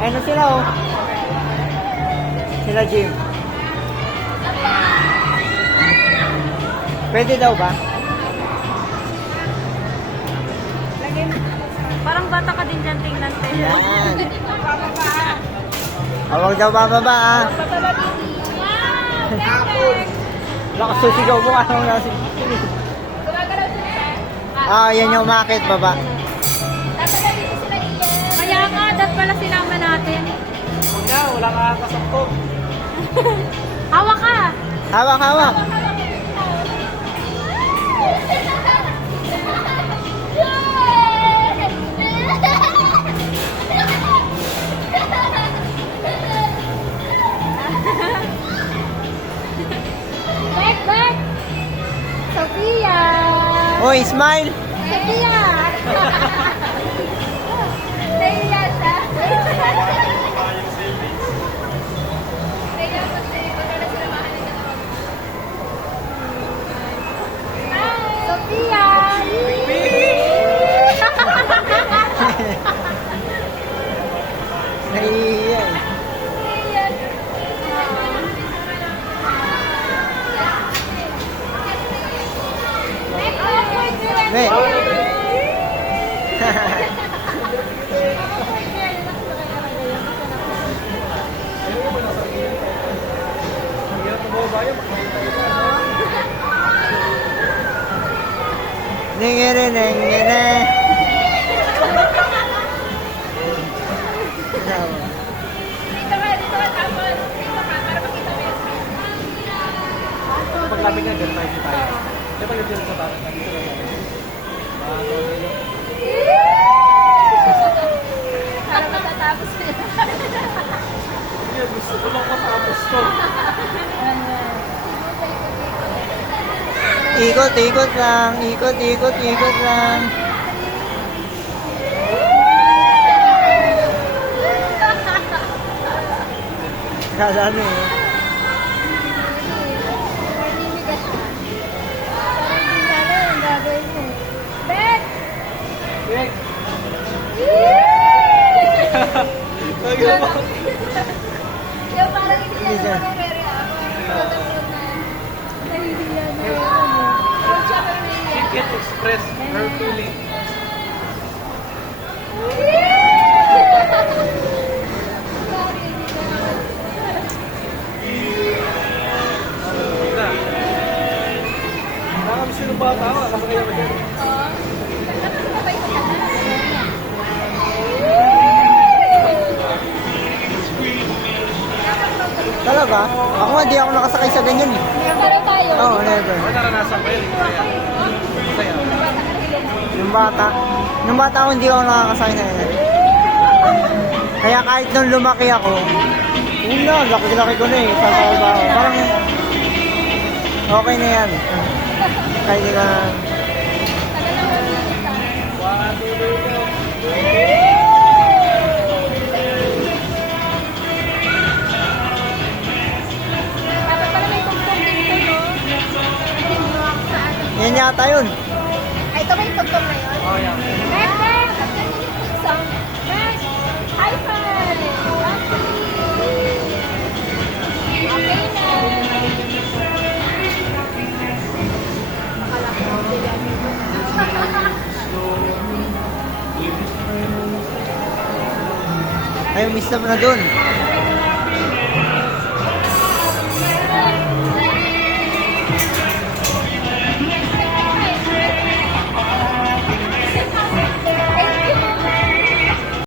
Ayun na sila oh. Sila Jim. Pwede daw ba? Parang bata ka din dyan, tingnan te. Yan. Huwag daw bababa ah. Lakas susigaw mo anong nasi. Yan yung umakit baba. Kaya nga, dat pala sinama natin. Huwag na, wala ka kasakto. Hawak ka! Hawak, hawak. Back! Sophia! Hoy, smile. Sophia! Nahiya siya. Sophia! Nahihiya eh. Ne. Ningere ningere. Paglabi nga, ganun tayo tayo. Kaya pag ganun sa tayo, dito na tayo. Para matatapos sila. Gusto ko lang matapos to. Ikot, ikot lang. Ikot, ikot, ikot lang. Kala ano eh. Beth! Wait. Yung parang hindi Hindi siya siya. very ako. Nahihiya na yun. Huwag siya pero She nahihiya. can't express her feeling. Sorry, hindi na. Nakakamiss yun ng bata ako. Kasakay ako dyan. Talaga? Ako nga, di ako nakasakay sa ganyan eh. Pero tayo. Oo, never. May naranasan ko yun. Masaya. Nung bata ako, hindi ako nakakasakay na ganyan. Kaya kahit nung lumaki ako, yun na, laki-laki ko na eh. Sasakay ba ako? Parang, okay na yan. Kahit di ka, Dapat pala may tugtog dito, no? yan yata yun. Ay, ito ba yung tugtog na yun? Oh, yeah. Beth! Beth! Song. Beth! High five! Okay na. Akala ko sila dito. Ay, miss na dun.